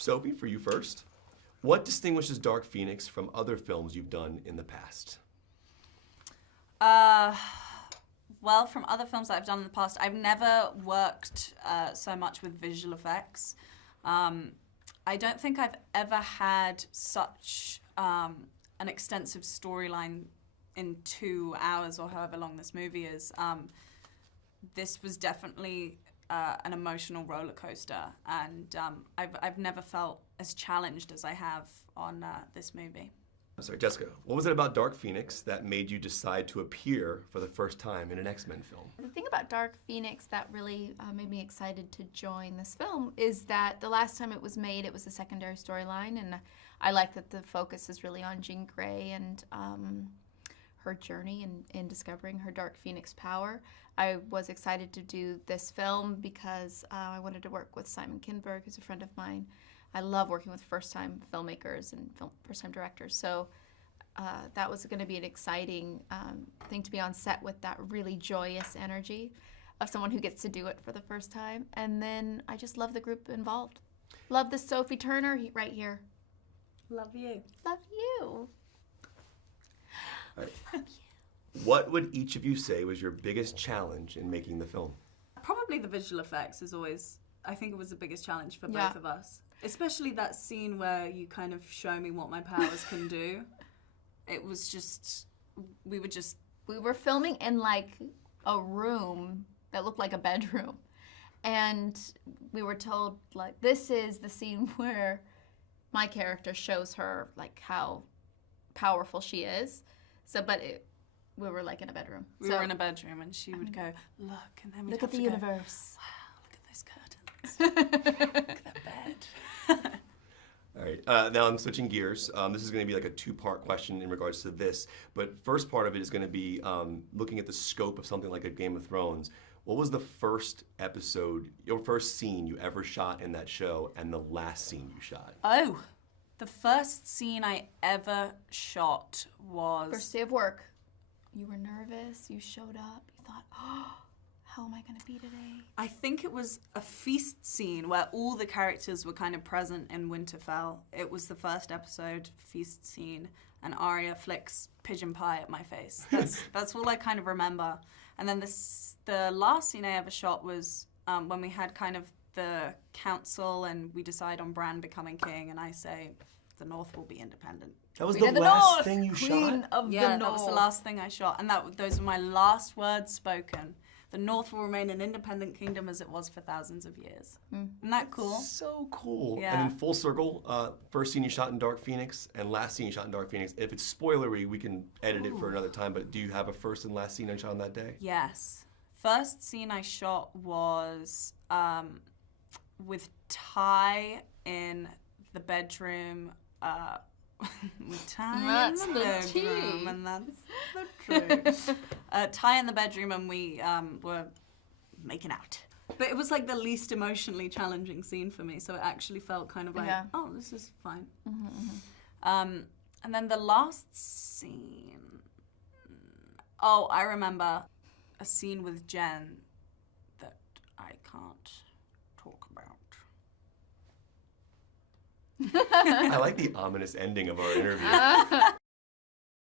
Sophie, for you first. What distinguishes Dark Phoenix from other films you've done in the past? Well, from other films that I've done in the past, I've never worked so much with visual effects. I don't think I've ever had such an extensive storyline in 2 hours or however long this movie is. This was definitely an emotional roller coaster, and I've never felt as challenged as I have on this movie. Sorry, Jessica, what was it about Dark Phoenix that made you decide to appear for the first time in an X-Men film? The thing about Dark Phoenix that really made me excited to join this film is that the last time it was made, it was a secondary storyline, and I like that the focus is really on Jean Grey and her journey in discovering her Dark Phoenix power. I was excited to do this film because I wanted to work with Simon Kinberg, who's a friend of mine. I love working with first-time filmmakers and first-time directors, so that was going to be an exciting thing to be on set with, that really joyous energy of someone who gets to do it for the first time. And then I just love the group involved. Love this Sophie Turner right here. Love you. Love you. All right. Thank you. What would each of you say was your biggest challenge in making the film? Probably the visual effects is always, I think it was the biggest challenge for Yeah. both of us. Especially that scene where you kind of show me what my powers can do. It was just, we were filming in like a room that looked like a bedroom. And we were told, like, this is the scene where my character shows her like how powerful she is. So, we were like in a bedroom. We were in a bedroom, and she would go, look, and then we'd Look have at the to universe. Go, wow, look at those curtains. Look at that bed. All right, now I'm switching gears. This is going to be like a two-part question in regards to this, but first part of it is going to be looking at the scope of something like a Game of Thrones. What was the first episode, your first scene you ever shot in that show, and the last scene you shot? Oh, the first scene I ever shot was... First day of work. You were nervous, you showed up, you thought, oh, how am I going to be today? I think it was a feast scene where all the characters were kind of present in Winterfell. It was the first episode, feast scene, and Arya flicks pigeon pie at my face. That's all I kind of remember. And then the last scene I ever shot was when we had kind of the council and we decide on Bran becoming king, and I say, the North will be independent. That was Queen the of the last North, thing you Queen shot? of Yeah, the that was the North. last thing I shot, and those were my last words spoken. The North will remain an independent kingdom as it was for thousands of years. Isn't that cool? So cool. Yeah. And in full circle, first scene you shot in Dark Phoenix and last scene you shot in Dark Phoenix. If it's spoilery, we can edit it for another time, but do you have a first and last scene you shot on that day? Yes. First scene I shot was with Ty in the bedroom. With Ty That's in the the bedroom, tea. and that's the truth. Ty in the bedroom, and we were making out. But it was like the least emotionally challenging scene for me, so it actually felt kind of like, Yeah. oh, this is fine. And then the last scene, oh, I remember a scene with Jen that I can't talk about. I like the ominous ending of our interview.